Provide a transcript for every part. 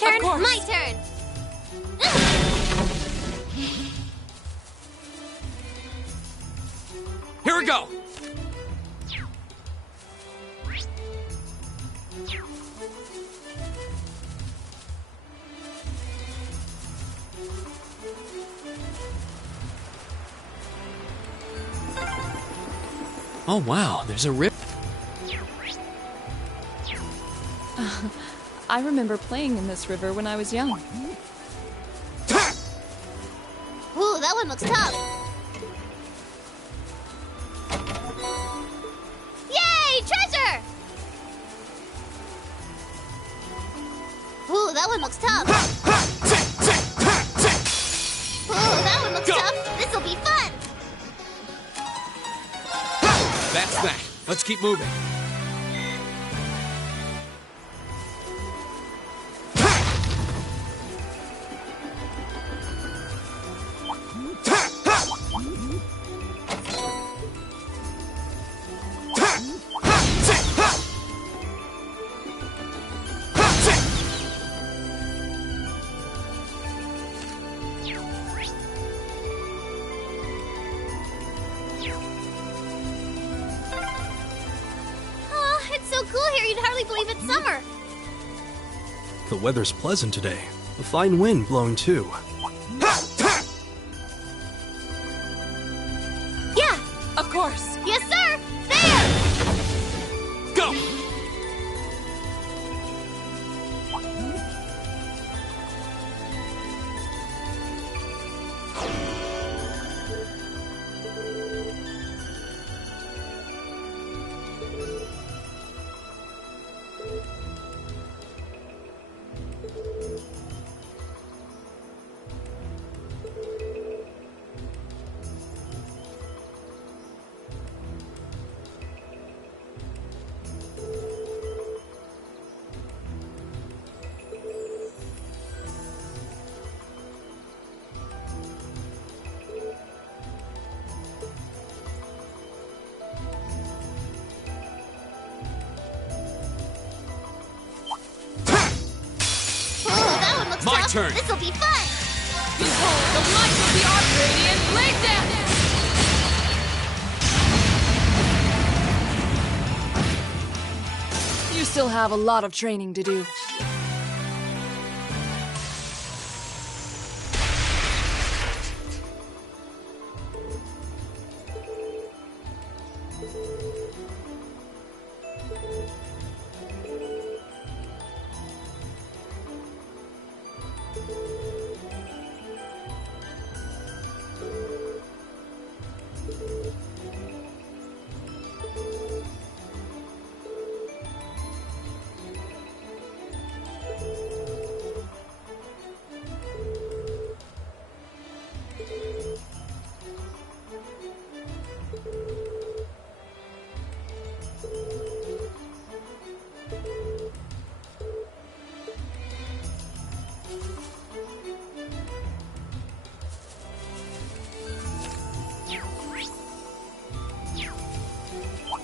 turn? Of course. My turn! Here we go! Oh wow, there's a rip. I remember playing in this river when I was young. Ooh, that one looks tough. Yay, treasure! Ooh, that one looks tough. Ooh, that one looks Go. tough. This'll be fun. That's that. Let's keep moving. Oh, it's so cool here, you'd hardly believe it's summer. The weather's pleasant today. A fine wind blowing too. Yeah, Of course. yes sir, there! Go! Ooh, that one looks My tough. turn. This'll be fun. Behold the might of the Arcadian Blade Dance! You still have a lot of training to do.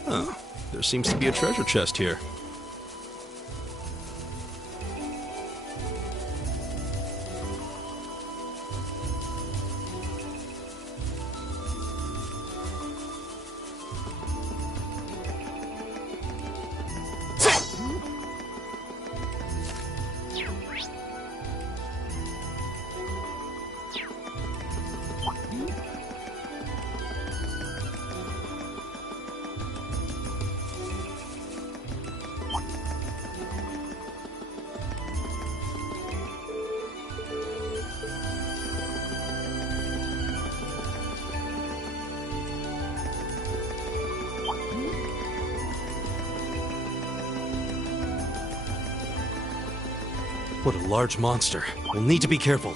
Oh, there seems to be a treasure chest here. What a large monster. We'll need to be careful.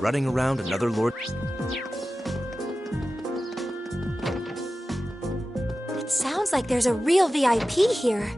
running around another lord. It sounds like there's a real VIP here.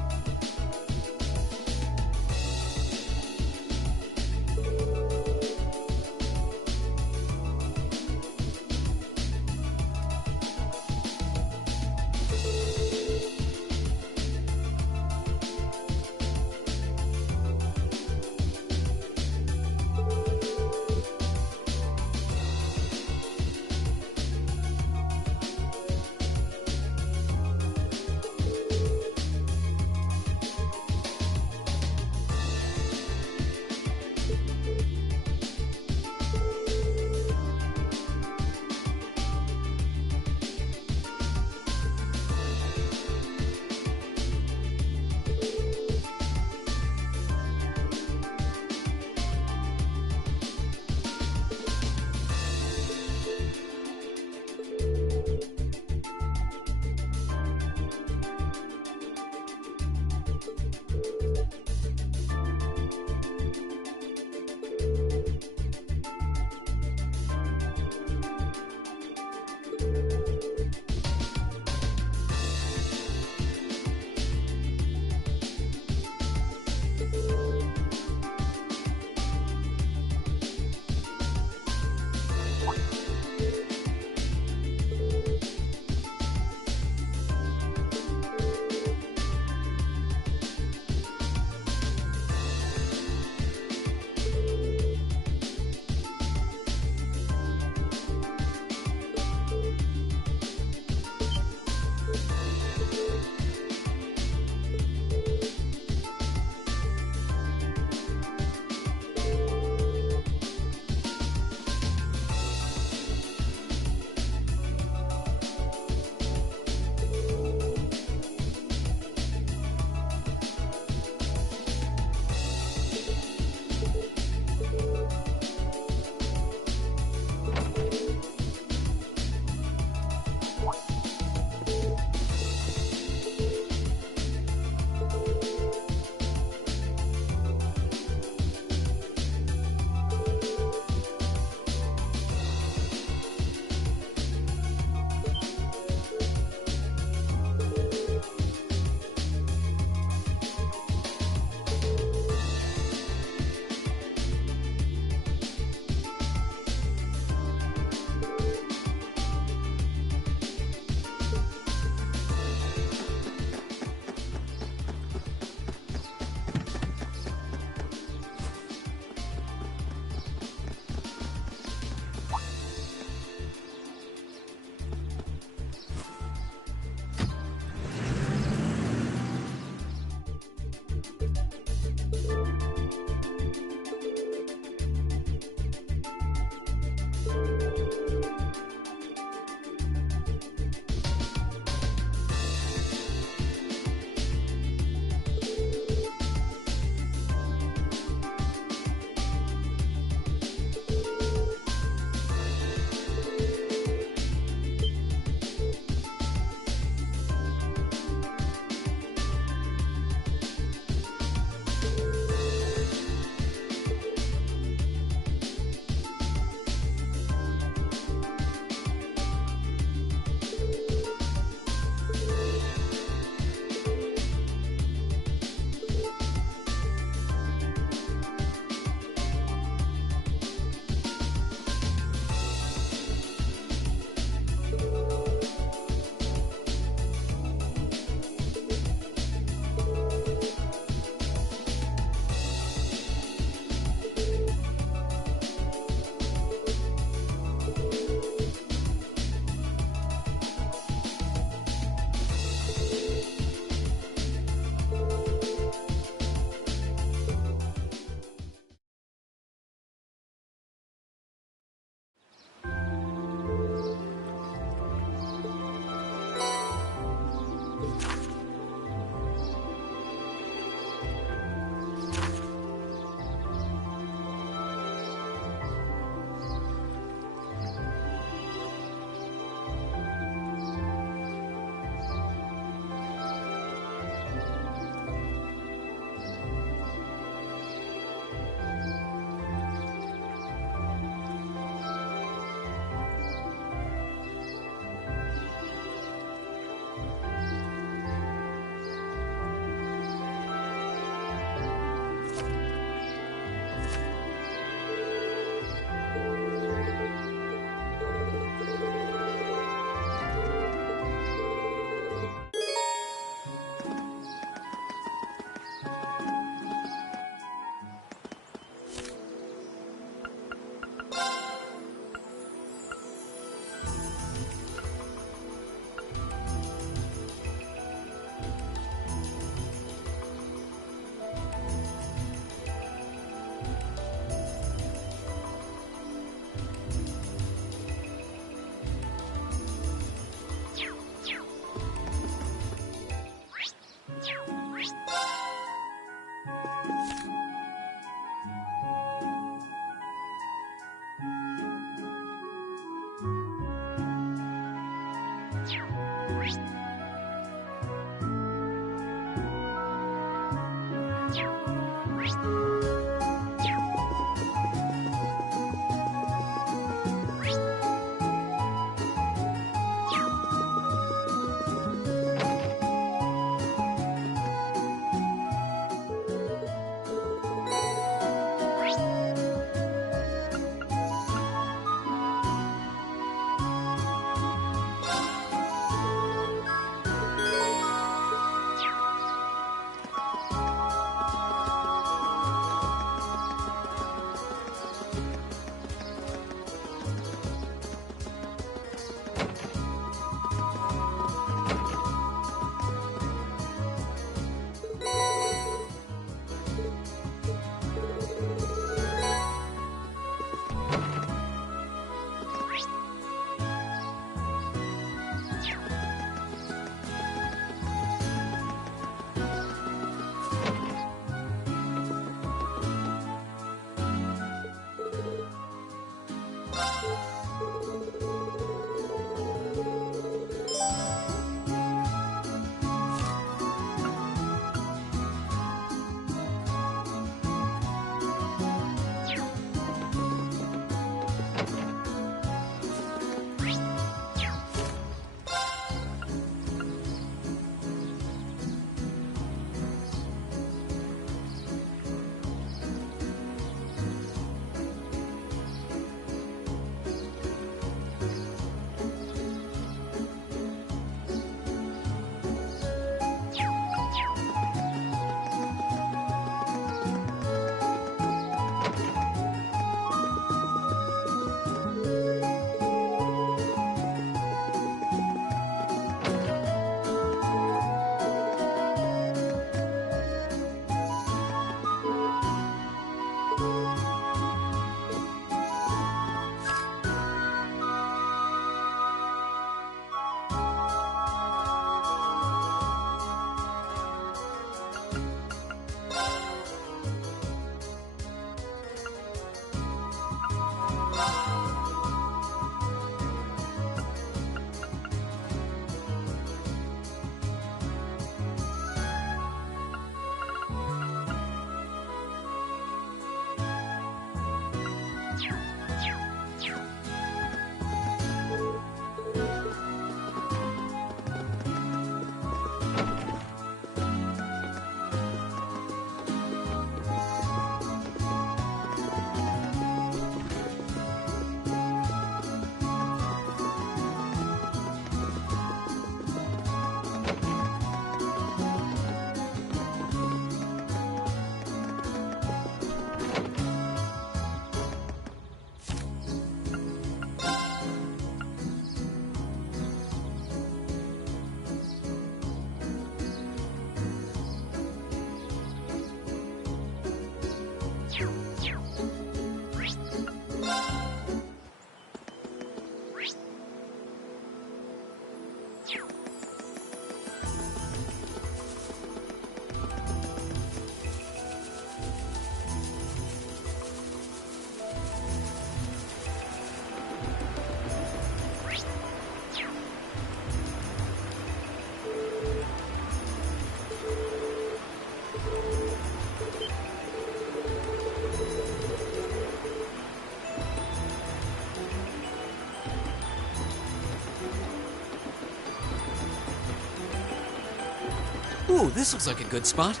Ooh, this looks like a good spot.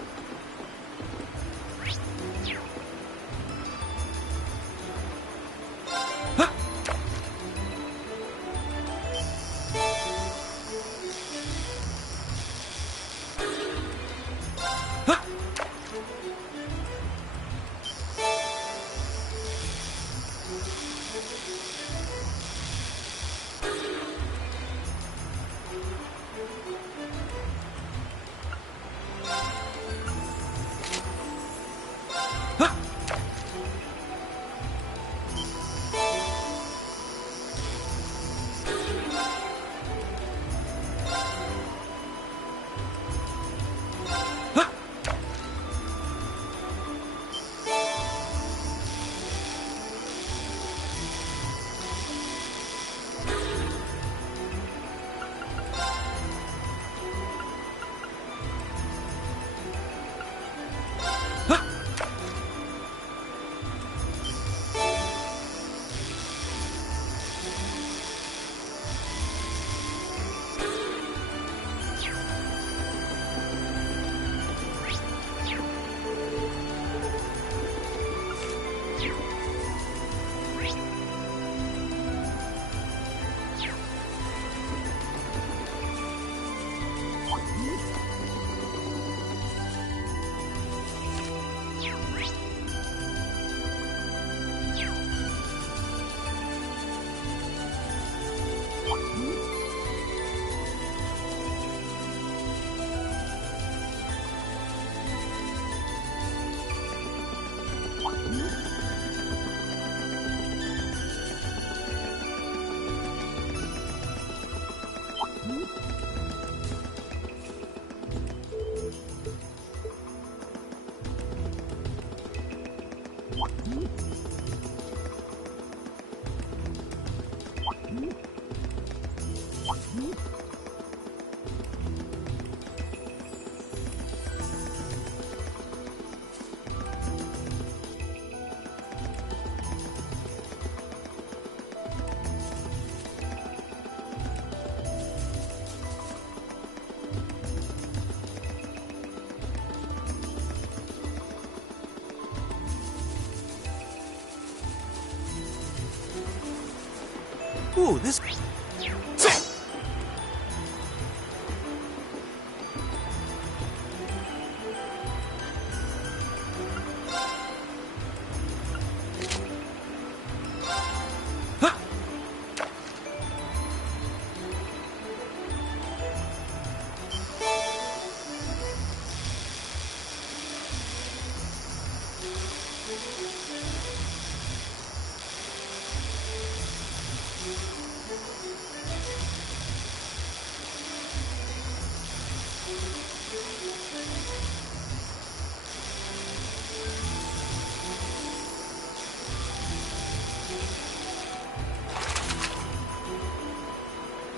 Ooh, this...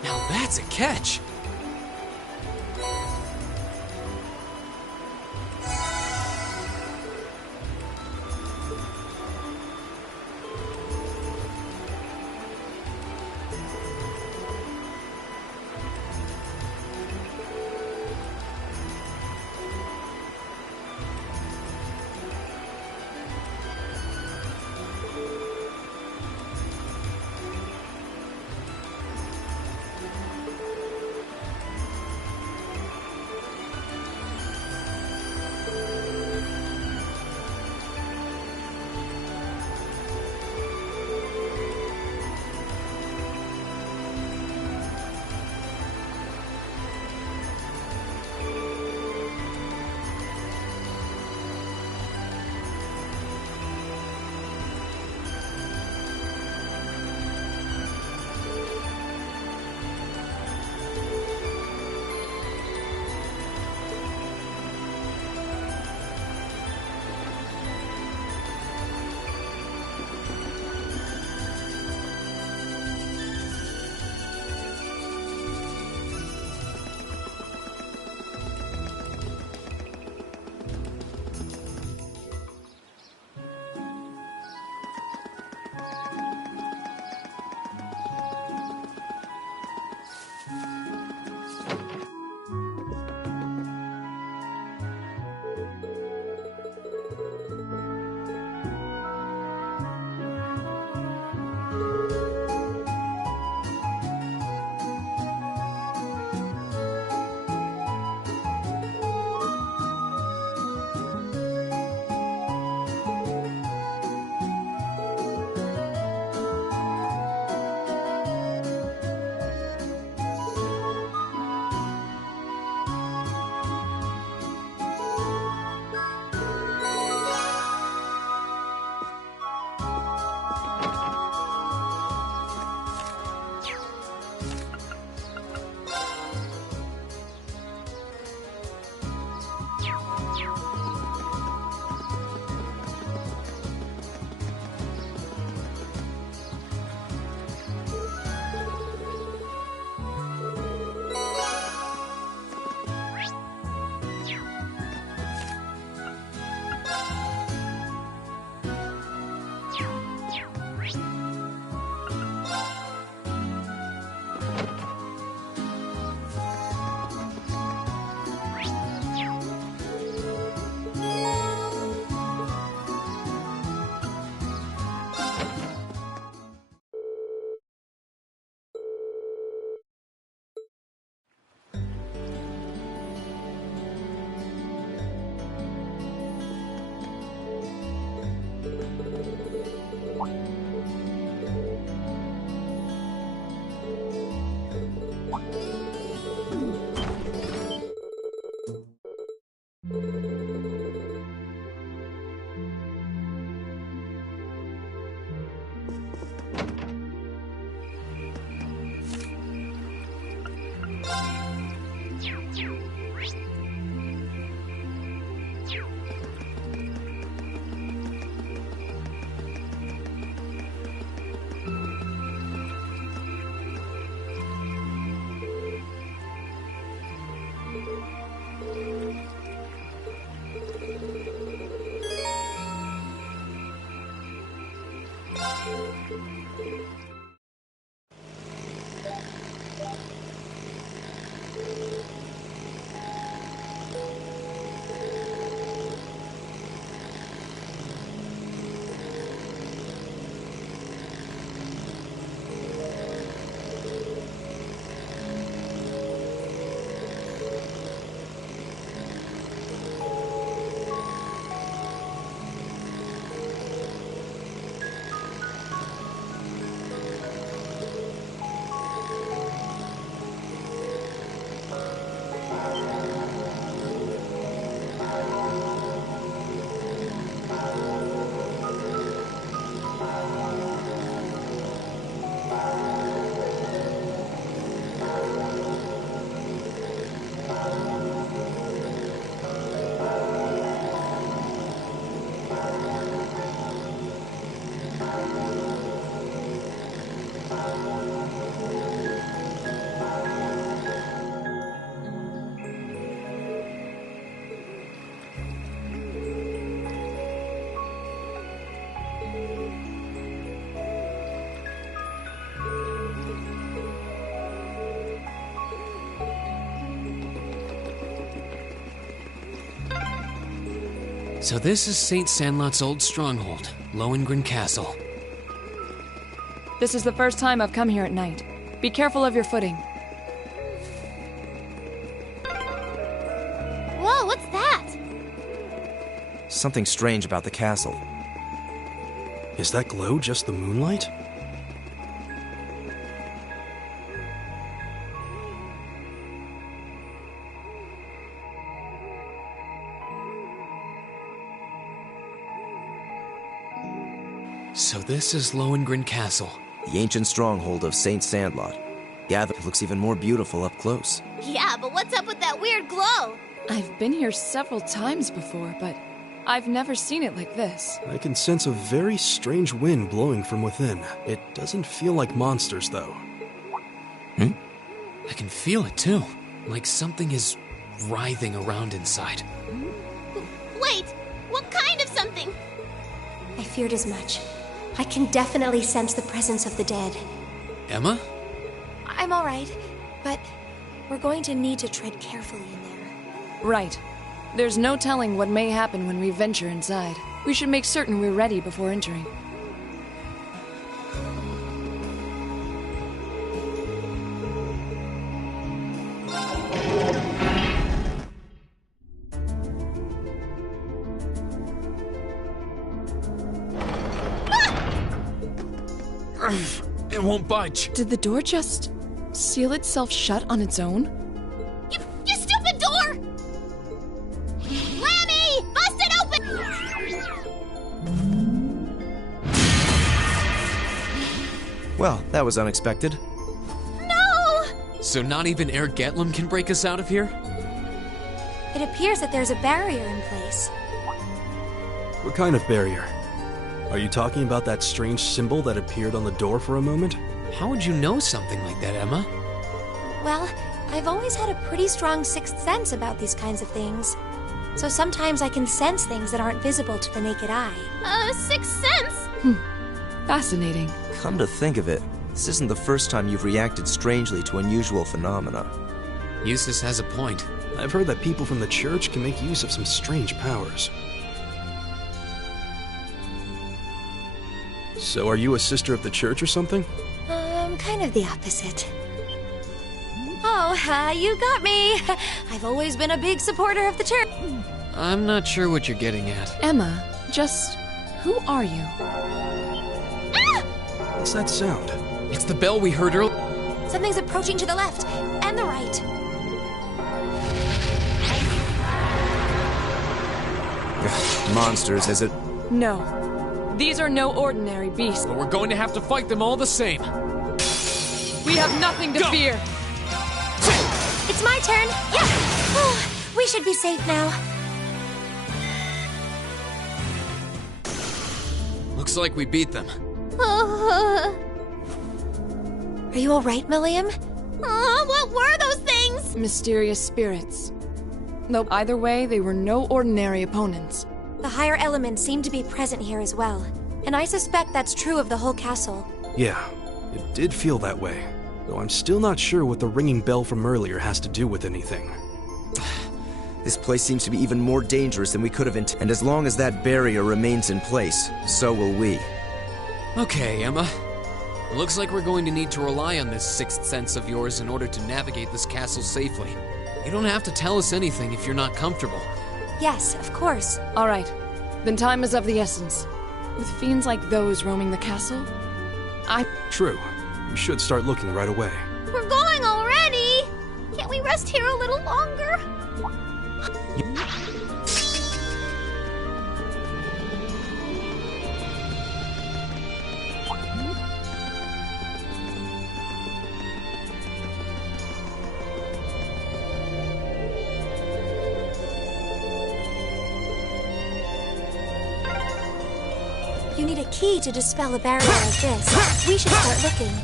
Now that's a catch. So this is Saint Sandlot's old stronghold, Lohengrin Castle. This is the first time I've come here at night. Be careful of your footing. Whoa, what's that? Something strange about the castle. Is that glow just the moonlight? So this is Lohengrin Castle. The ancient stronghold of Saint Sandlot. Yeah, it looks even more beautiful up close. Yeah, but what's up with that weird glow? I've been here several times before, but I've never seen it like this. I can sense a very strange wind blowing from within. It doesn't feel like monsters, though. I can feel it too, like something is writhing around inside. Wait, what kind of something? I feared as much. I can definitely sense the presence of the dead. Emma? I'm all right, but we're going to need to tread carefully in there. Right. There's no telling what may happen when we venture inside. We should make certain we're ready before entering. It won't budge. Did the door just seal itself shut on its own? You stupid door! Lammy! Bust it open! Well, that was unexpected. No! So not even Air Getlum can break us out of here? It appears that there's a barrier in place. What kind of barrier? Are you talking about that strange symbol that appeared on the door for a moment? How would you know something like that, Emma? Well, I've always had a pretty strong sixth sense about these kinds of things. So sometimes I can sense things that aren't visible to the naked eye. Sixth sense? Fascinating. Come to think of it, this isn't the first time you've reacted strangely to unusual phenomena. Eustace has a point. I've heard that people from the church can make use of some strange powers. So are you a sister of the church or something? Kind of the opposite. Oh, you got me. I've always been a big supporter of the church. I'm not sure what you're getting at. Emma, just who are you? What's that sound? It's the bell we heard earlier. Something's approaching to the left and the right. Monsters, is it? No. These are no ordinary beasts. But we're going to have to fight them all the same. We have nothing to fear. It's my turn. Yeah. Oh, we should be safe now. Looks like we beat them. Are you all right, Milliam? What were those things? Mysterious spirits. Though either way, they were no ordinary opponents. The higher elements seem to be present here as well. And I suspect that's true of the whole castle. Yeah, it did feel that way. Though I'm still not sure what the ringing bell from earlier has to do with anything. This place seems to be even more dangerous than we could have and as long as that barrier remains in place, so will we. Okay, Emma. It looks like we're going to need to rely on this sixth sense of yours in order to navigate this castle safely. You don't have to tell us anything if you're not comfortable. Yes, of course. All right. Then time is of the essence. With fiends like those roaming the castle, True. We should start looking right away. We're going already! Can't we rest here a little longer? You need a key to dispel a barrier like this. We should start looking.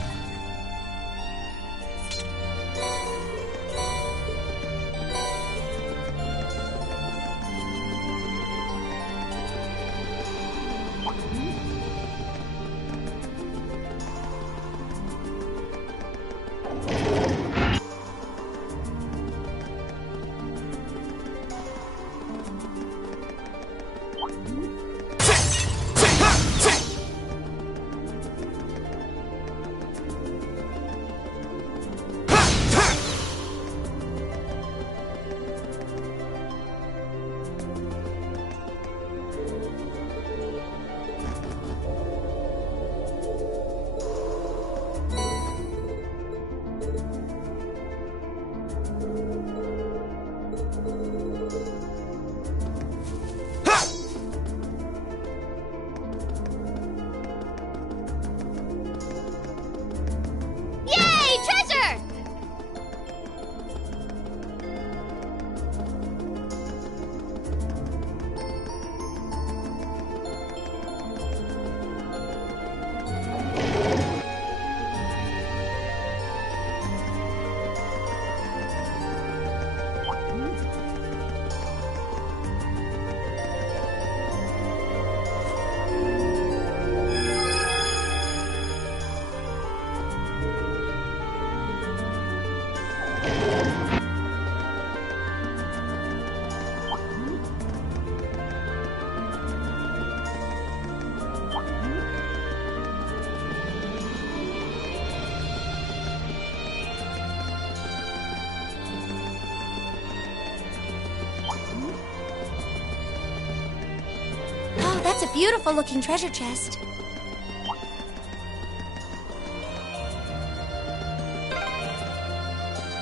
That's a beautiful looking treasure chest.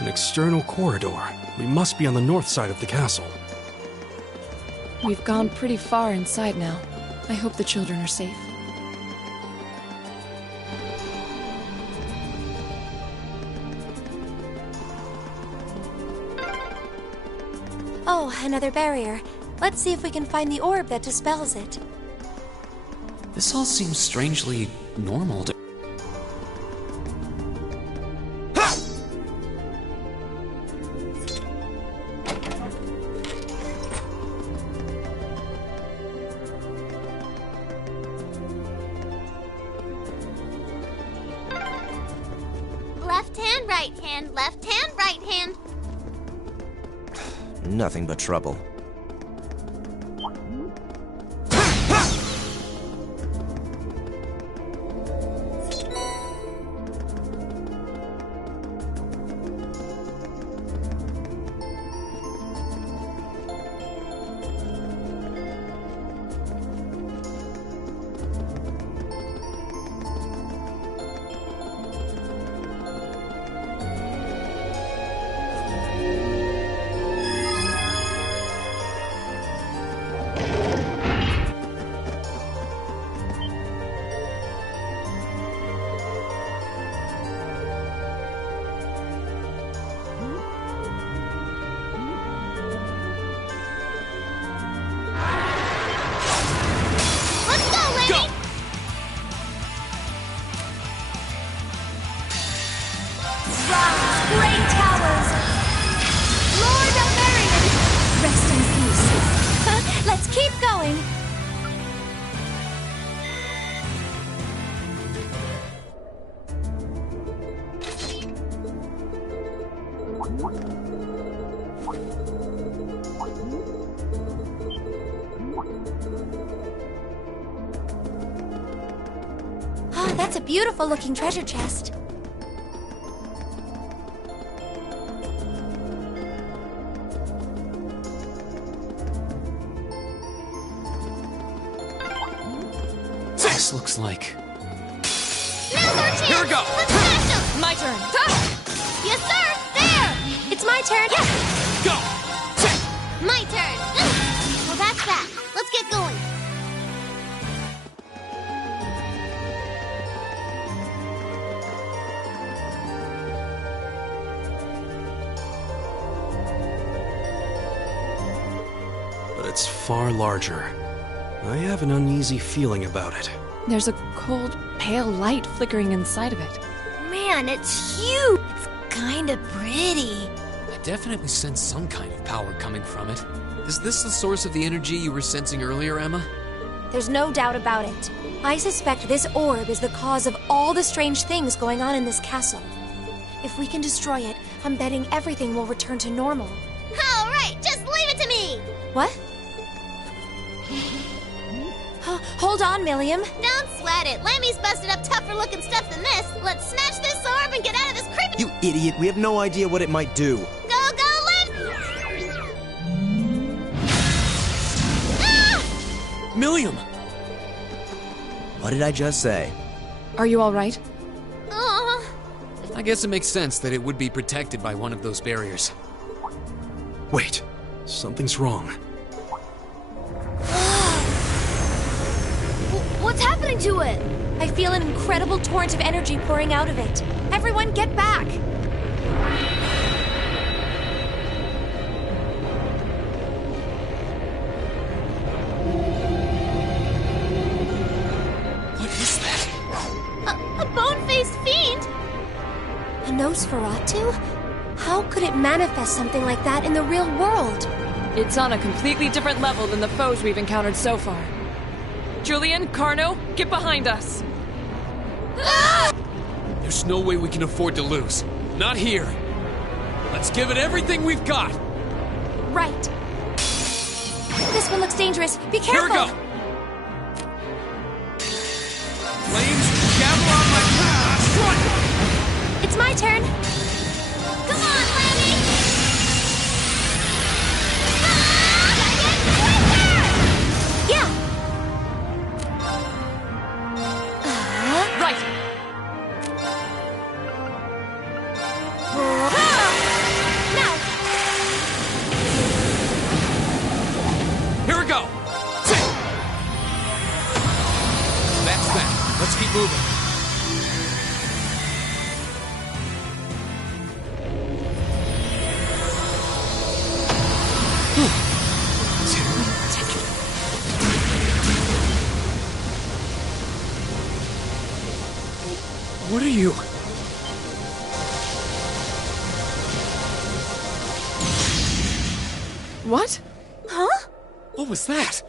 An external corridor. We must be on the north side of the castle. We've gone pretty far inside now. I hope the children are safe. Oh, another barrier. Let's see if we can find the orb that dispels it. This all seems strangely normal to... Left hand, right hand, left hand, right hand. Nothing but trouble. Great towers! Lord Almerian! Rest in peace. Let's keep going. Oh, that's a beautiful looking treasure chest. This looks like... Now's our chance! Here we go! Let's smash 'em! My turn. Yes, sir! There! It's my turn. Go! My turn! Well, that's that. Let's get going. But it's far larger. I have an uneasy feeling about it. There's a cold, pale light flickering inside of it. Man, it's huge! It's kinda pretty. I definitely sense some kind of power coming from it. Is this the source of the energy you were sensing earlier, Emma? There's no doubt about it. I suspect this orb is the cause of all the strange things going on in this castle. If we can destroy it, I'm betting everything will return to normal. All right, just leave it to me! What? Hold on, Milliam. Don't sweat it. Lammy's busted up tougher looking stuff than this. Let's smash this orb and get out of this creepy... You idiot, we have no idea what it might do. Go, Lam! Ah! Milliam! What did I just say? Are you all right? I guess it makes sense that it would be protected by one of those barriers. Wait, something's wrong. What's happening to it? I feel an incredible torrent of energy pouring out of it. Everyone get back! What is that? A bone-faced fiend? A Nosferatu? How could it manifest something like that in the real world? It's on a completely different level than the foes we've encountered so far. Julian, Carno, get behind us. There's no way we can afford to lose. Not here. Let's give it everything we've got. Right. This one looks dangerous. Be Here we careful! go. Flames, gather on my path. Run! It's my turn. Come on, Lammy! Yeah. What are you? What? Huh? What was that?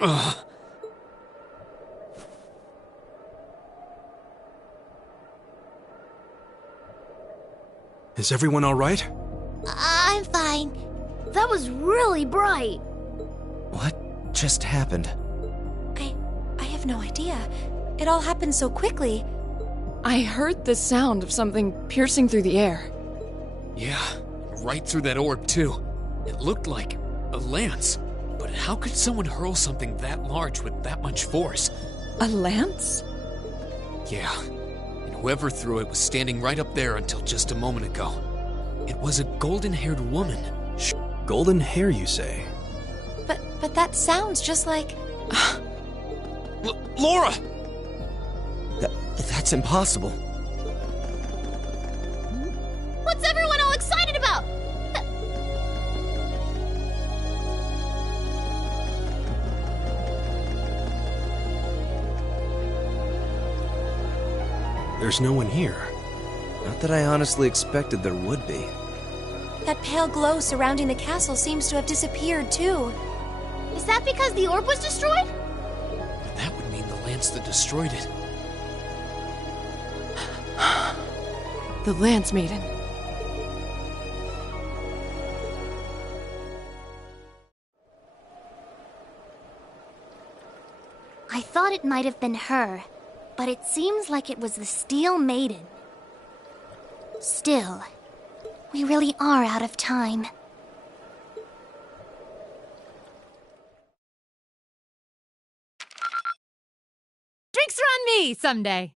Ugh. Is everyone alright? I'm fine. That was really bright. What just happened? I have no idea. It all happened so quickly. I heard the sound of something piercing through the air. Yeah, right through that orb, too. It looked like a lance. But how could someone hurl something that large with that much force? A lance? Yeah, and whoever threw it was standing right up there until just a moment ago. It was a golden-haired woman. Golden hair, you say? But that sounds just like... Laura! That's impossible. What's everyone all excited about? There's no one here. Not that I honestly expected there would be. That pale glow surrounding the castle seems to have disappeared, too. Is that because the orb was destroyed? But that would mean the lance that destroyed it. The Lance Maiden. I thought it might have been her, but it seems like it was the Steel Maiden. Still, we really are out of time. Drinks are on me someday.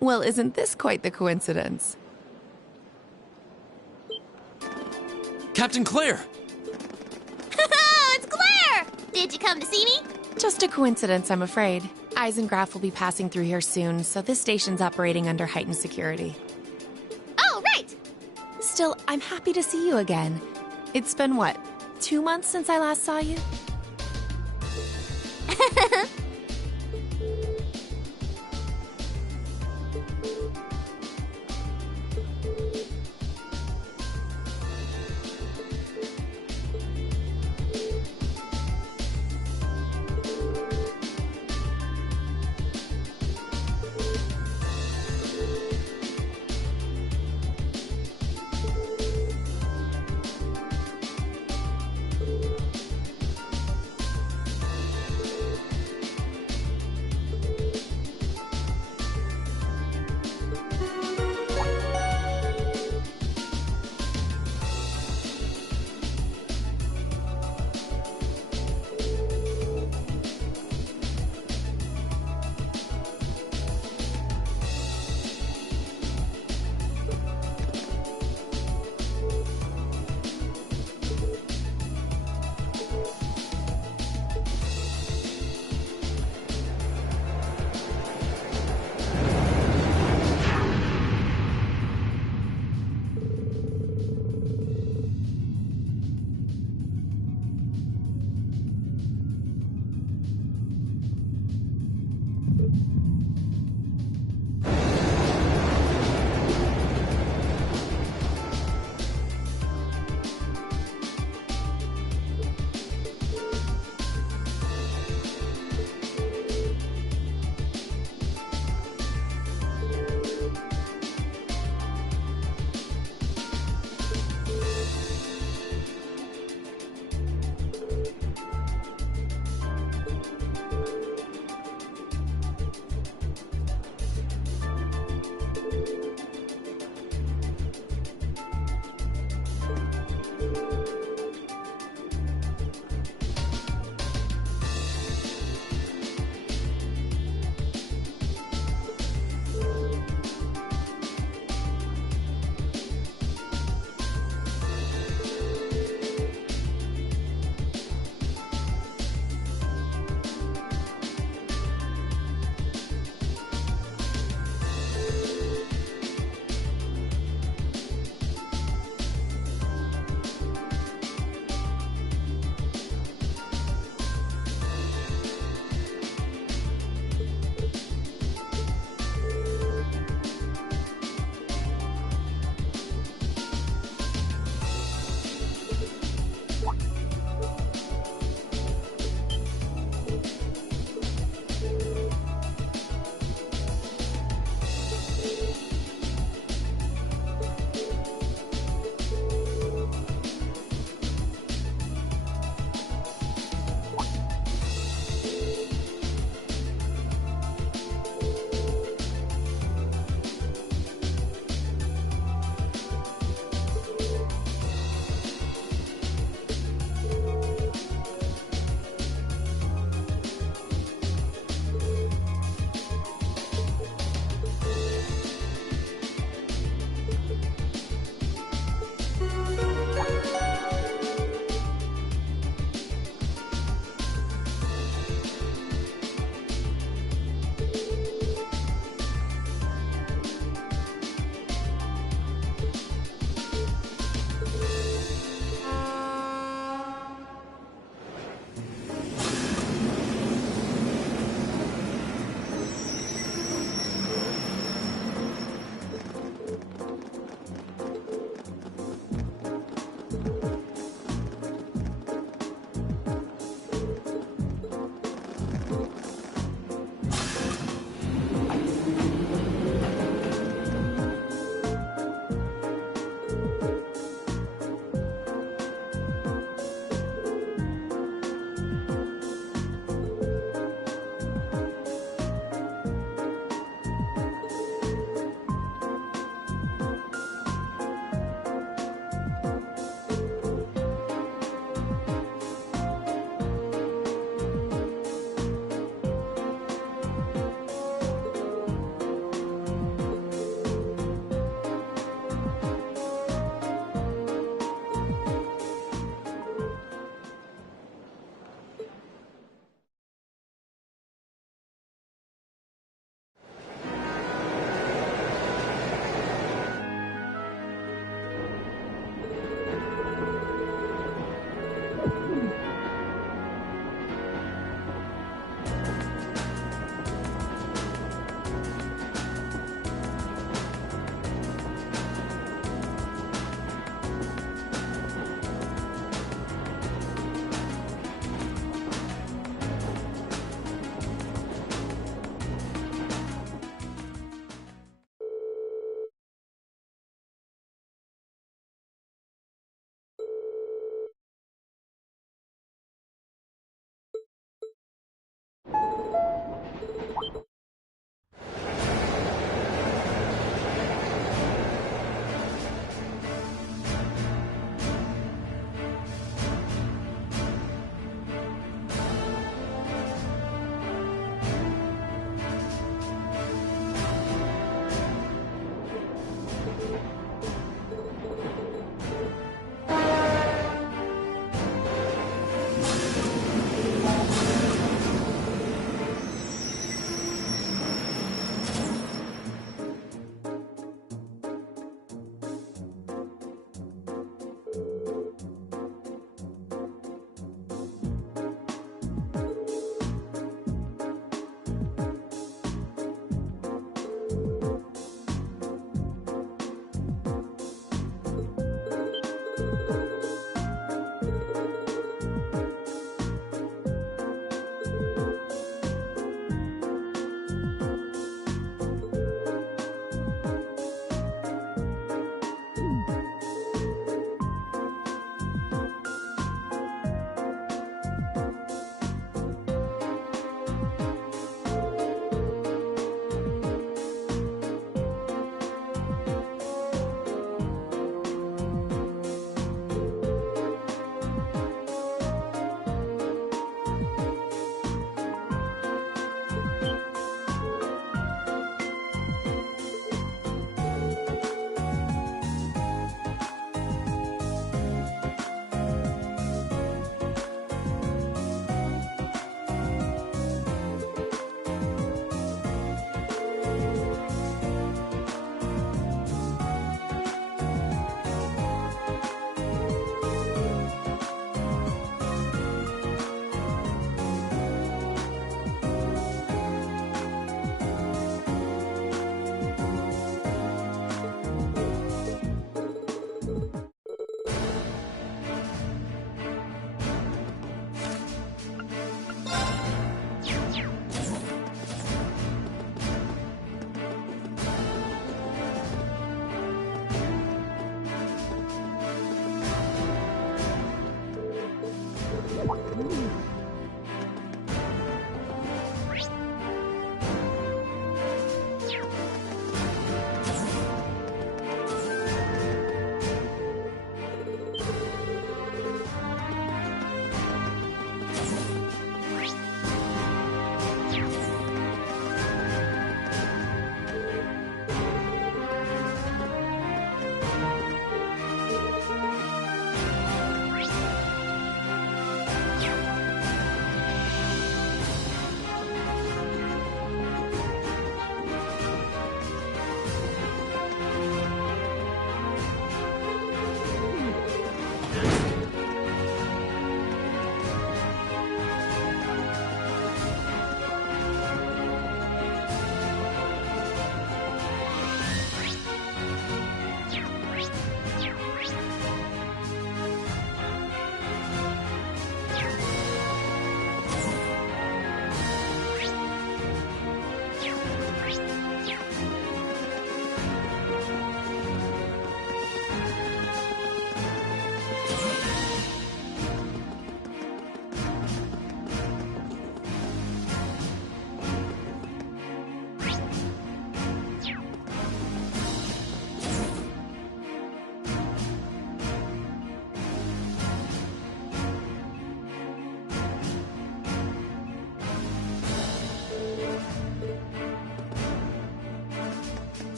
Well, isn't this quite the coincidence? Captain Claire! It's Claire! Did you come to see me? Just a coincidence, I'm afraid. Eisengraf will be passing through here soon, so this station's operating under heightened security. Oh, right! Still, I'm happy to see you again. It's been, what, 2 months since I last saw you?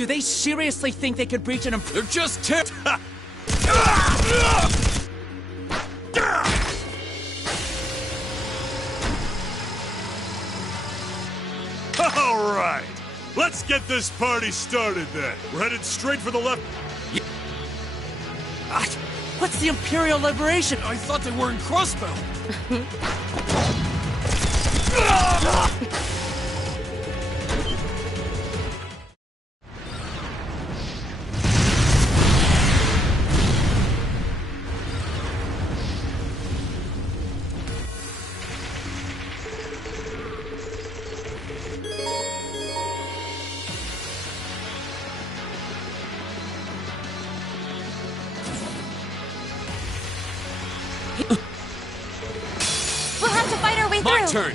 Do they seriously think they could breach an They're just All right. Let's get this party started then. We're headed straight for the left. What's the Imperial Liberation? I thought they were in Crossbow. We'll have to fight our way My through. turn.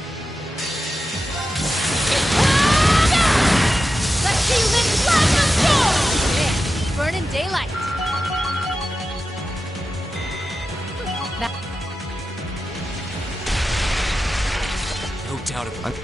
Let's see you live plasma storm! Yeah, burning daylight. No doubt about it.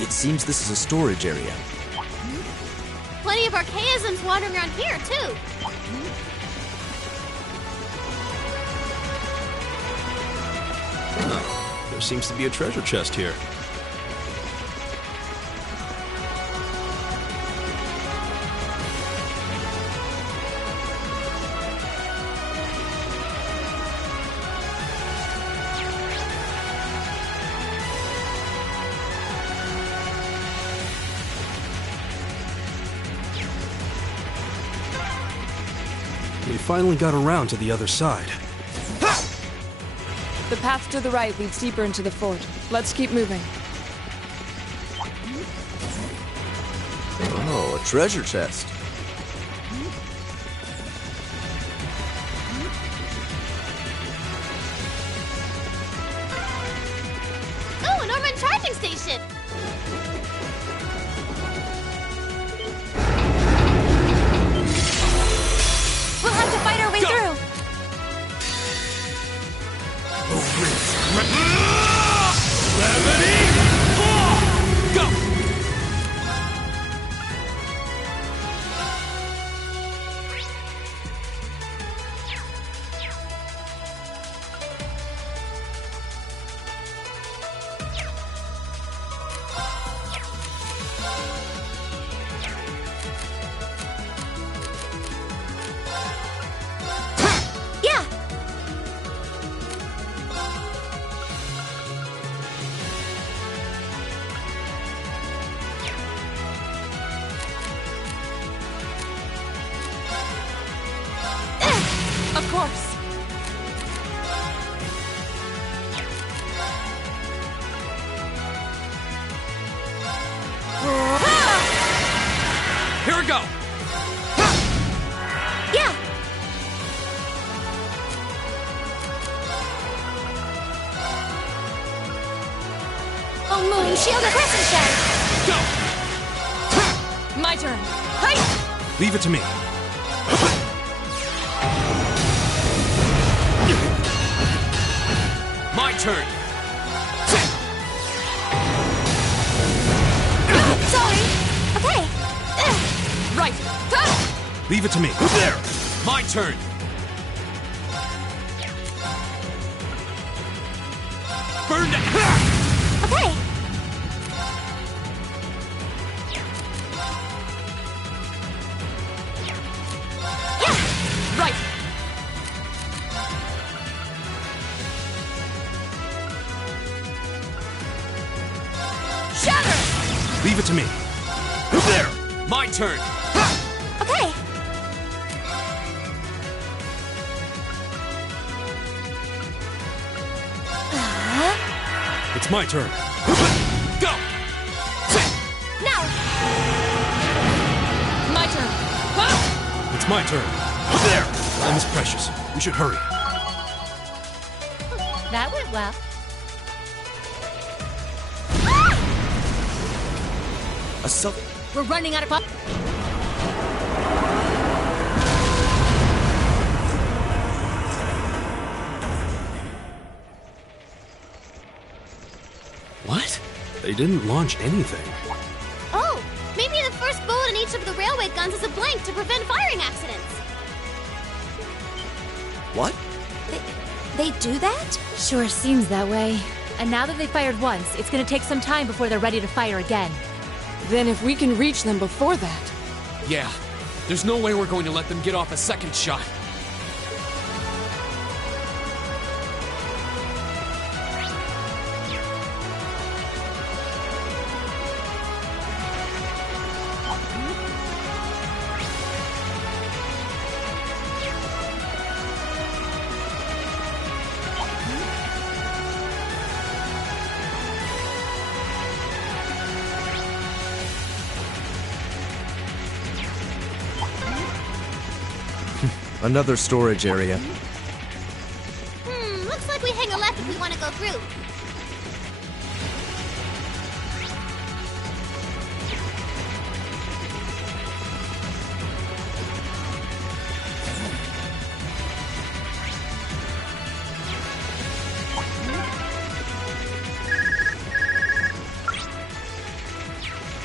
It seems this is a storage area. Plenty of archaisms wandering around here, too. There seems to be a treasure chest here. We finally got around to the other side. The path to the right leads deeper into the fort. Let's keep moving. Oh, a treasure chest. Oh, an Ormond charging station! We'll have to fight our way through. Go! Yeah. Of course. Here we go! Yeah. Oh, moon, shield, and crescent shell. Go! My turn. Hi! Leave it to me. My turn! Sorry. Okay. Right. Leave it to me. There! My turn! Burn down! Okay. Right! Shatter! Leave it to me. There! My turn! Okay. It's my turn. Go! Now! My turn! It's my turn. There! Time is precious. We should hurry. That went well. A self. We're running out of pop. What? They didn't launch anything. Oh, maybe the first bullet in each of the railway guns is a blank to prevent firing accidents. What? They do that? Sure seems that way. And now that they fired once, it's gonna take some time before they're ready to fire again. Then if we can reach them before that... Yeah. There's no way we're going to let them get off a second shot. Another storage area. Looks like we hang a left if we want to go through.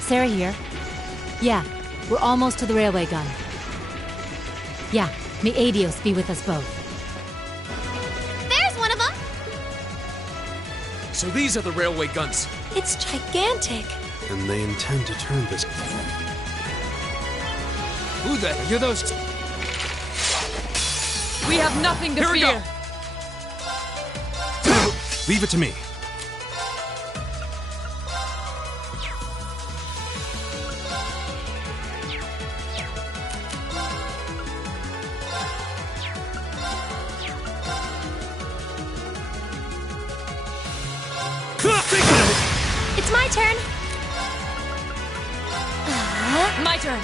Sarah here. Yeah, we're almost to the railway gun. Yeah, may Adios be with us both. There's one of them! So these are the railway guns. It's gigantic. And they intend to turn this... Who the heck are those? We have nothing to Here we fear! go! Leave it to me. It's my turn. My turn!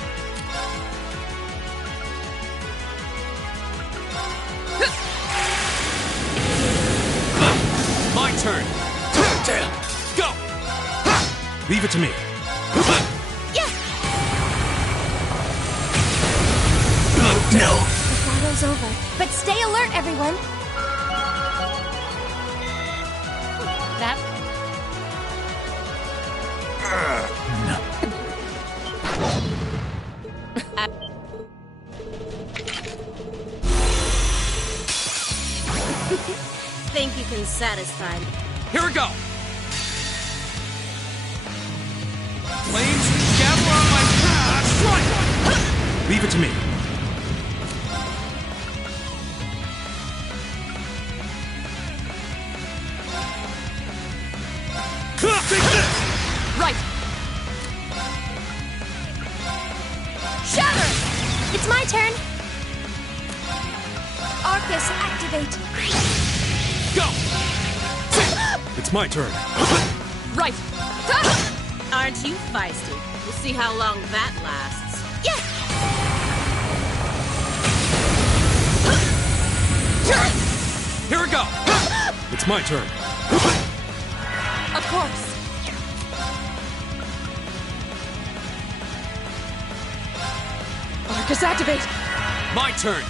My turn! Go! Leave it to me. Yeah! No! The battle's over. But stay alert, everyone. That Think you can satisfy me. Here we go! Flames gather on my path! Strike! Leave it to me. Take this! Right! Shatter! It's my turn. Arcus, activate. Go! It's my turn. Right! Aren't you feisty? We'll see how long that lasts. Yeah! Here we go! It's my turn. Of course! Arcus, activate! My turn!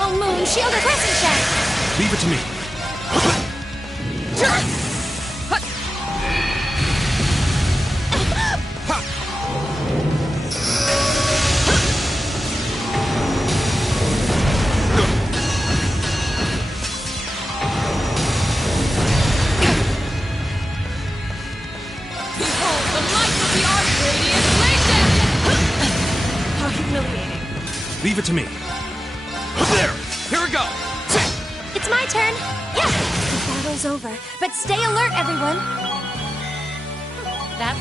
Oh, Moon, shield or crescent shot. Leave it to me. infuriating. Leave it to me. There! Here we go! It's my turn. Yeah. The battle's over, but stay alert, everyone. That.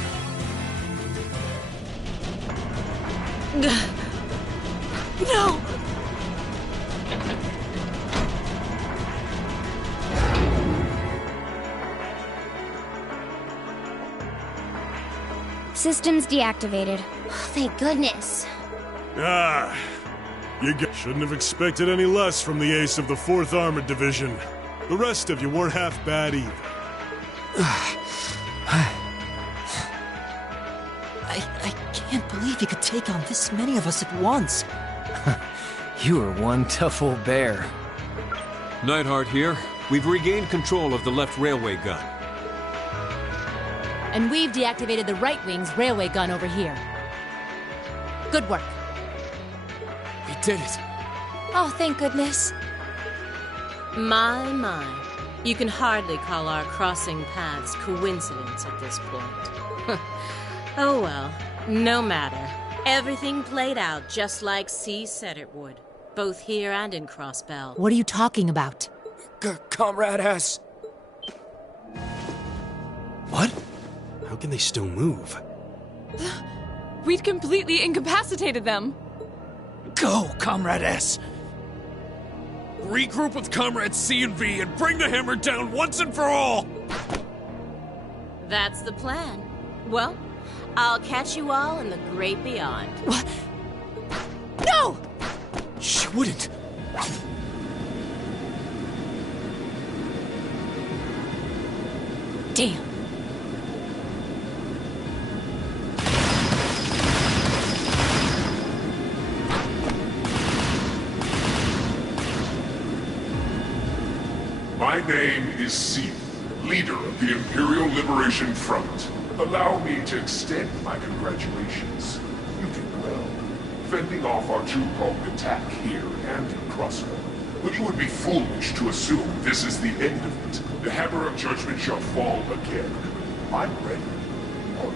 No! Systems deactivated. Thank goodness. Ah, shouldn't have expected any less from the ace of the 4th Armored Division. The rest of you weren't half bad either. I can't believe you could take on this many of us at once. You are one tough old bear. Neidhart here. We've regained control of the left railway gun. And we've deactivated the right wing's railway gun over here. Good work. We did it. Oh, thank goodness. My. You can hardly call our crossing paths coincidence at this point. Oh well, no matter. Everything played out just like C said it would, both here and in Crossbell. What are you talking about? Comrade S. What? How can they still move? We'd completely incapacitated them. Go, Comrade S. Regroup with Comrades C and V and bring the hammer down once and for all! That's the plan. Well, I'll catch you all in the great beyond. What? No! She wouldn't. Damn. My name is Seath, leader of the Imperial Liberation Front. Allow me to extend my congratulations. You did well, fending off our two-pronged attack here and in Crossbell. But you would be foolish to assume this is the end of it. The hammer of judgment shall fall again. I'm ready. Are you?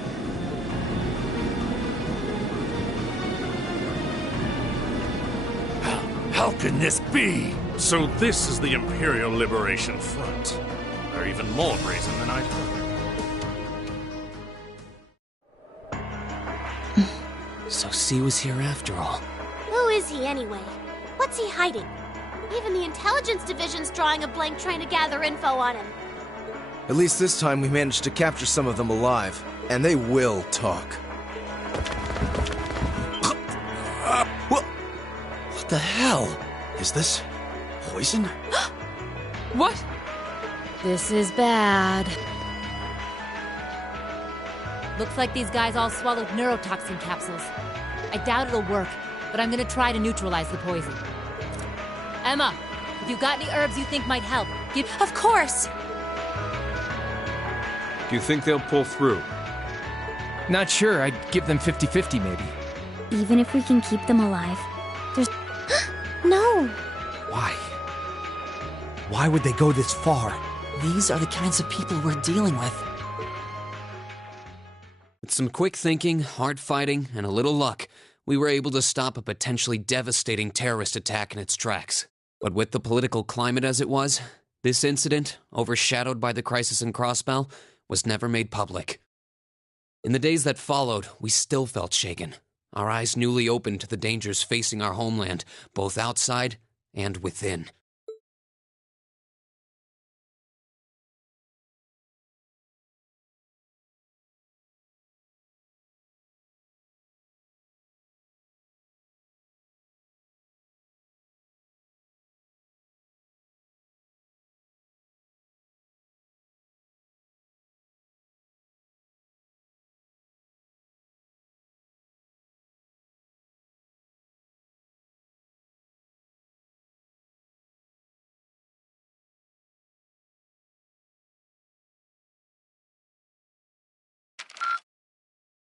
How can this be? So this is the Imperial Liberation Front. They're even more brazen than I thought. So C was here after all. Who is he anyway? What's he hiding? Even the intelligence division's drawing a blank trying to gather info on him. At least this time we managed to capture some of them alive. And they will talk. What the hell? Is this poison? What? This is bad. Looks like these guys all swallowed neurotoxin capsules. I doubt it'll work, but I'm gonna try to neutralize the poison. Emma, if you've got any herbs you think might help, give— Of course! Do you think they'll pull through? Not sure. I'd give them 50-50 maybe. Even if we can keep them alive, there's... No! Why? Why would they go this far? These are the kinds of people we're dealing with. With some quick thinking, hard fighting, and a little luck, we were able to stop a potentially devastating terrorist attack in its tracks. But with the political climate as it was, this incident, overshadowed by the crisis in Crossbell, was never made public. In the days that followed, we still felt shaken, our eyes newly opened to the dangers facing our homeland, both outside and within.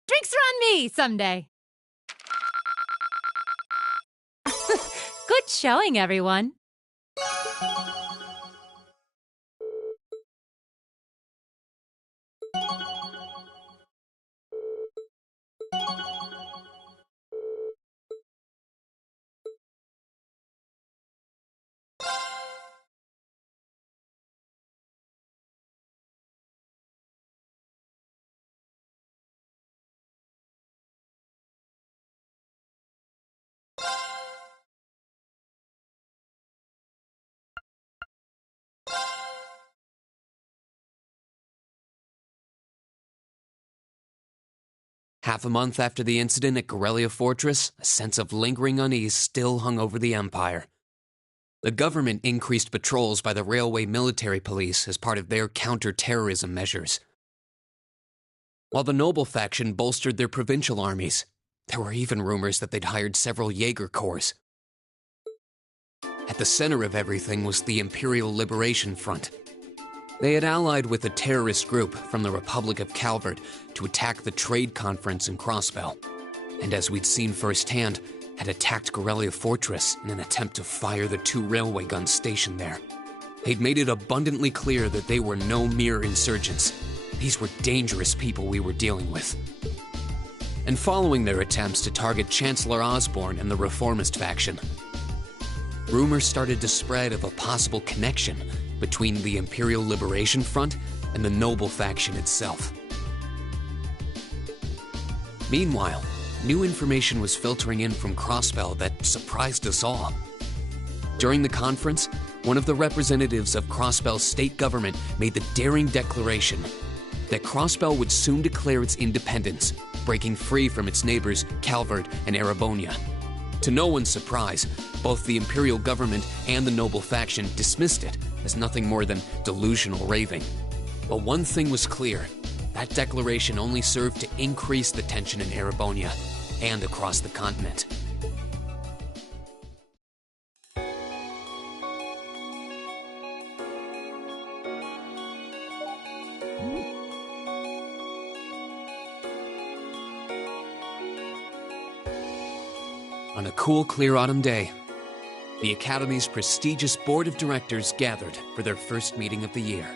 Drinks are on me someday. Good showing, everyone. Half a month after the incident at Corellia Fortress, a sense of lingering unease still hung over the Empire. The government increased patrols by the Railway Military Police as part of their counter-terrorism measures. While the Noble faction bolstered their provincial armies, there were even rumors that they'd hired several Jaeger Corps. At the center of everything was the Imperial Liberation Front. They had allied with a terrorist group from the Republic of Calvard to attack the trade conference in Crossbell, and as we'd seen firsthand, had attacked Corellia Fortress in an attempt to fire the 2 railway guns stationed there. They'd made it abundantly clear that they were no mere insurgents. These were dangerous people we were dealing with. And following their attempts to target Chancellor Osborne and the Reformist faction, rumors started to spread of a possible connection between the Imperial Liberation Front and the Noble faction itself. Meanwhile, new information was filtering in from Crossbell that surprised us all. During the conference, one of the representatives of Crossbell's state government made the daring declaration that Crossbell would soon declare its independence, breaking free from its neighbors Calvard and Erebonia. To no one's surprise, both the Imperial government and the Noble faction dismissed it as nothing more than delusional raving. But one thing was clear: that declaration only served to increase the tension in Erebonia and across the continent. On a cool, clear autumn day, the Academy's prestigious board of directors gathered for their first meeting of the year.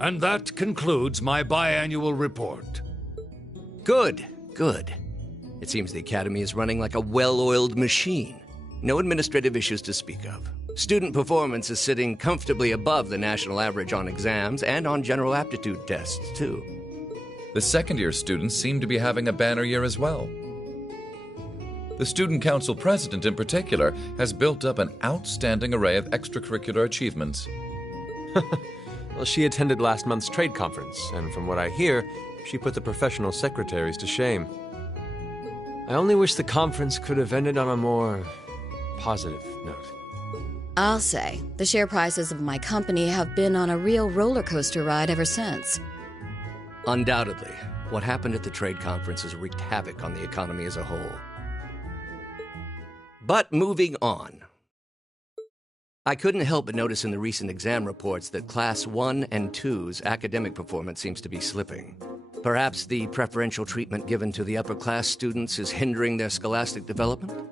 And that concludes my biannual report. Good, good. It seems the Academy is running like a well-oiled machine. No administrative issues to speak of. Student performance is sitting comfortably above the national average on exams and on general aptitude tests, too. The second-year students seem to be having a banner year as well. The Student Council president, in particular, has built up an outstanding array of extracurricular achievements. Well, she attended last month's trade conference, and from what I hear, she put the professional secretaries to shame. I only wish the conference could have ended on a more positive note. I'll say, the share prices of my company have been on a real roller coaster ride ever since. Undoubtedly, what happened at the trade conference has wreaked havoc on the economy as a whole. But moving on. I couldn't help but notice in the recent exam reports that Class 1 and 2's academic performance seems to be slipping. Perhaps the preferential treatment given to the upper-class students is hindering their scholastic development?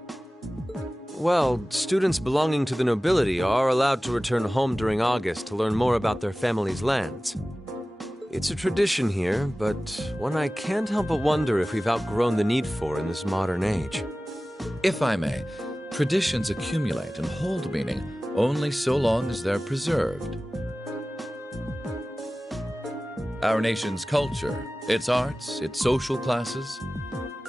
Well, students belonging to the nobility are allowed to return home during August to learn more about their family's lands. It's a tradition here, but one I can't help but wonder if we've outgrown the need for in this modern age. If I may, traditions accumulate and hold meaning only so long as they're preserved. Our nation's culture, its arts, its social classes,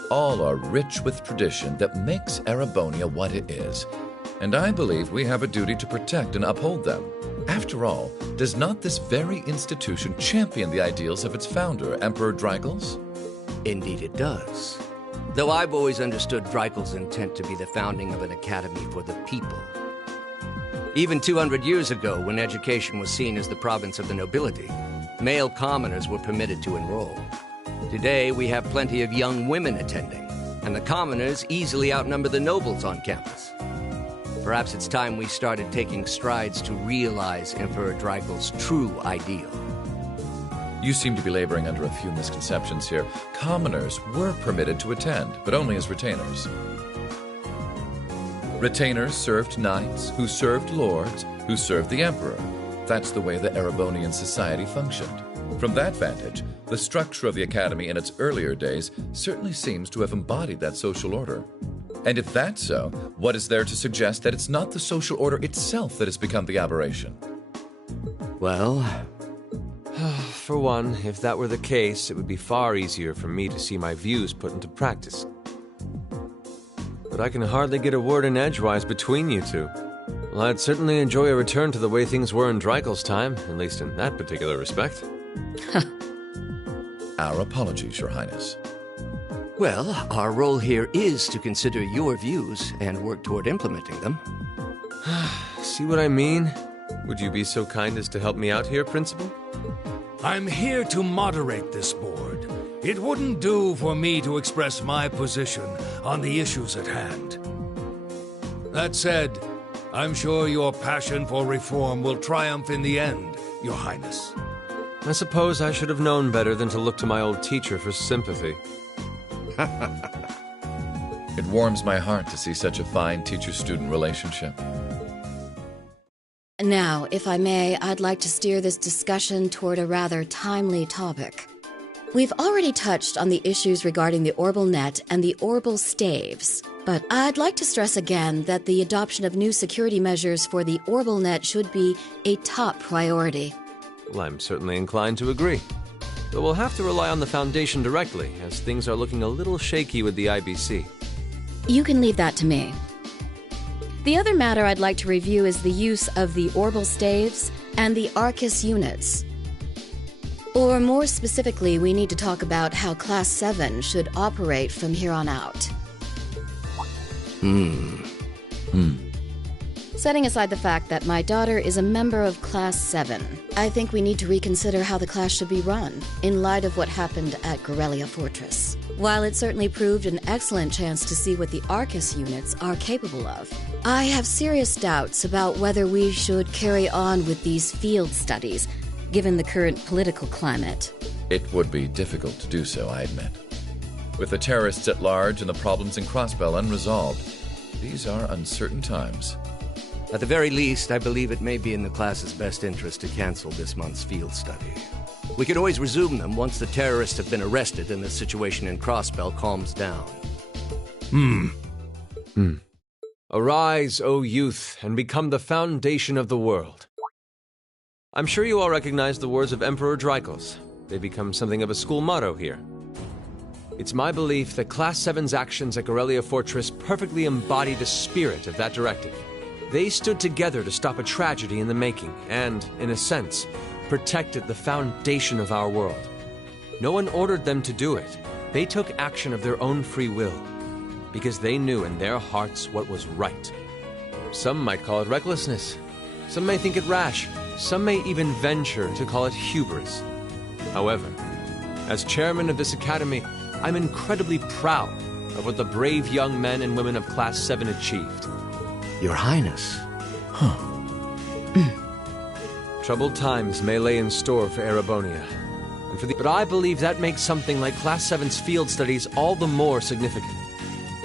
all are rich with tradition that makes Erebonia what it is, and I believe we have a duty to protect and uphold them. After all, does not this very institution champion the ideals of its founder, Emperor Dreigels? Indeed it does. Though I've always understood Dreigels' intent to be the founding of an academy for the people. Even 200 years ago, when education was seen as the province of the nobility, male commoners were permitted to enroll. Today, we have plenty of young women attending, and the commoners easily outnumber the nobles on campus. Perhaps it's time we started taking strides to realize Emperor Dreigels' true ideal. You seem to be laboring under a few misconceptions here. Commoners were permitted to attend, but only as retainers. Retainers served knights, who served lords, who served the emperor. That's the way the Erebonian society functioned. From that vantage, the structure of the academy in its earlier days certainly seems to have embodied that social order. And if that's so, what is there to suggest that it's not the social order itself that has become the aberration? Well, for one, if that were the case, it would be far easier for me to see my views put into practice. But I can hardly get a word in edgewise between you two. Well, I'd certainly enjoy a return to the way things were in Dreikel's time, at least in that particular respect. Our apologies, Your Highness. Well, our role here is to consider your views and work toward implementing them. See what I mean? Would you be so kind as to help me out here, Principal? I'm here to moderate this board. It wouldn't do for me to express my position on the issues at hand. That said, I'm sure your passion for reform will triumph in the end, Your Highness. I suppose I should have known better than to look to my old teacher for sympathy. It warms my heart to see such a fine teacher-student relationship. Now, if I may, I'd like to steer this discussion toward a rather timely topic. We've already touched on the issues regarding the Orbal Net and the Orbal Staves, but I'd like to stress again that the adoption of new security measures for the Orbal Net should be a top priority. Well, I'm certainly inclined to agree. But we'll have to rely on the Foundation directly, as things are looking a little shaky with the IBC. You can leave that to me. The other matter I'd like to review is the use of the Orbal Staves and the Arcus units. Or more specifically, we need to talk about how Class 7 should operate from here on out. Setting aside the fact that my daughter is a member of Class 7, I think we need to reconsider how the class should be run, in light of what happened at Corellia Fortress. While it certainly proved an excellent chance to see what the Arcus units are capable of, I have serious doubts about whether we should carry on with these field studies, given the current political climate. It would be difficult to do so, I admit. With the terrorists at large and the problems in Crossbell unresolved, these are uncertain times. At the very least, I believe it may be in the class's best interest to cancel this month's field study. We can always resume them once the terrorists have been arrested and the situation in Crossbell calms down. Arise, O youth, and become the foundation of the world. I'm sure you all recognize the words of Emperor Dreikels. They become something of a school motto here. It's my belief that Class 7's actions at Corellia Fortress perfectly embody the spirit of that directive. They stood together to stop a tragedy in the making and, in a sense, protected the foundation of our world. No one ordered them to do it. They took action of their own free will, because they knew in their hearts what was right. Some might call it recklessness. Some may think it rash. Some may even venture to call it hubris. However, as chairman of this academy, I'm incredibly proud of what the brave young men and women of Class 7 achieved. Your Highness. Troubled times may lay in store for Erebonia, but I believe that makes something like Class 7's field studies all the more significant.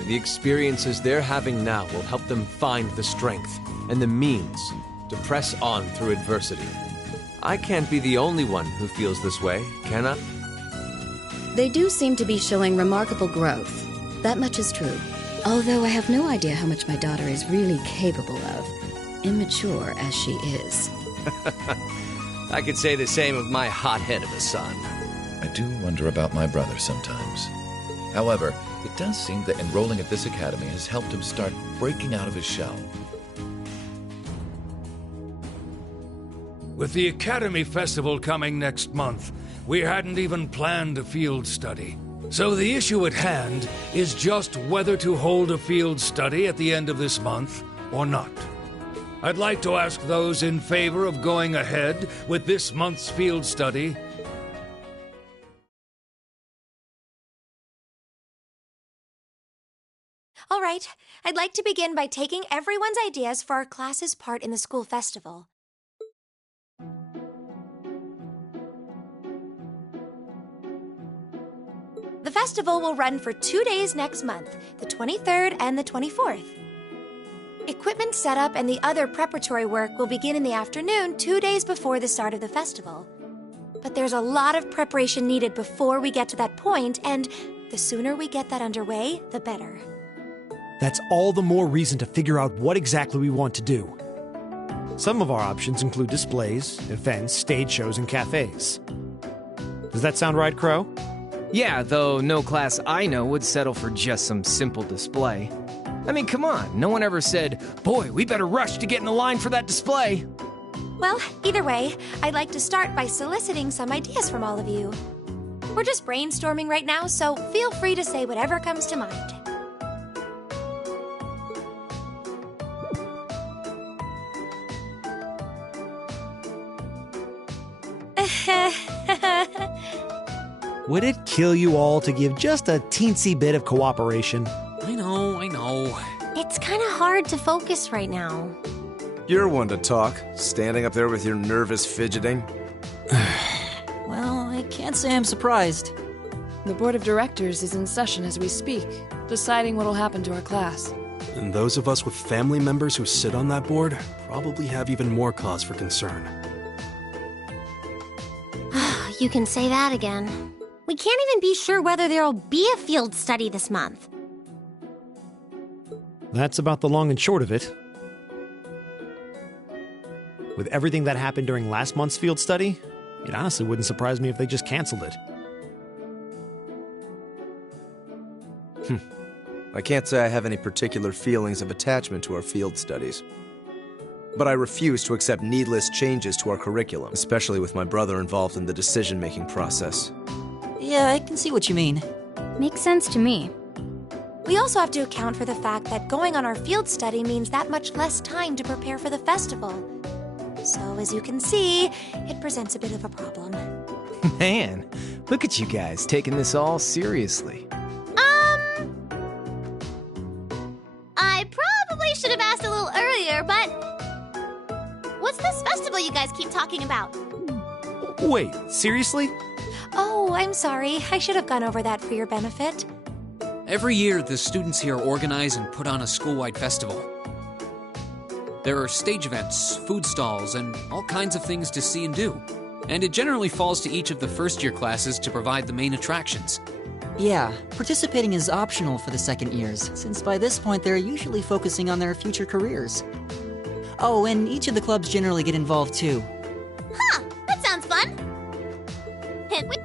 The experiences they're having now will help them find the strength and the means to press on through adversity. I can't be the only one who feels this way, can I? They do seem to be showing remarkable growth. That much is true. Although I have no idea how much my daughter is really capable of, immature as she is. I could say the same of my hothead of a son. I do wonder about my brother sometimes. However, it does seem that enrolling at this academy has helped him start breaking out of his shell. With the Academy Festival coming next month, we hadn't even planned a field study. So the issue at hand is just whether to hold a field study at the end of this month or not. I'd like to ask those in favor of going ahead with this month's field study. All right, I'd like to begin by taking everyone's ideas for our class's part in the school festival. The festival will run for 2 days next month, the 23rd and the 24th. Equipment setup and the other preparatory work will begin in the afternoon 2 days before the start of the festival. But there's a lot of preparation needed before we get to that point, and the sooner we get that underway, the better. That's all the more reason to figure out what exactly we want to do. Some of our options include displays, events, stage shows, and cafes. Does that sound right, Crow? Yeah, though no class I know would settle for just some simple display. I mean, come on, no one ever said, boy, we better rush to get in the line for that display. Well, either way, I'd like to start by soliciting some ideas from all of you. We're just brainstorming right now, so feel free to say whatever comes to mind. Would it kill you all to give just a teensy bit of cooperation? I know. It's kind of hard to focus right now. You're one to talk, standing up there with your nervous fidgeting. Well, I can't say I'm surprised. The board of directors is in session as we speak, deciding what'll happen to our class. And those of us with family members who sit on that board probably have even more cause for concern. You can say that again. We can't even be sure whether there'll be a field study this month. That's about the long and short of it. With everything that happened during last month's field study, it honestly wouldn't surprise me if they just canceled it. I can't say I have any particular feelings of attachment to our field studies. But I refuse to accept needless changes to our curriculum, especially with my brother involved in the decision-making process. Yeah, I can see what you mean. Makes sense to me. We also have to account for the fact that going on our field study means that much less time to prepare for the festival. So, as you can see, it presents a bit of a problem. Man, look at you guys taking this all seriously. I probably should have asked a little earlier, but what's this festival you guys keep talking about? Wait, seriously? Oh, I'm sorry. I should have gone over that for your benefit. Every year, the students here organize and put on a school-wide festival. There are stage events, food stalls, and all kinds of things to see and do. And it generally falls to each of the first-year classes to provide the main attractions. Yeah, participating is optional for the second years, since by this point they're usually focusing on their future careers. Oh, and each of the clubs generally get involved too. Huh, that sounds fun. And we...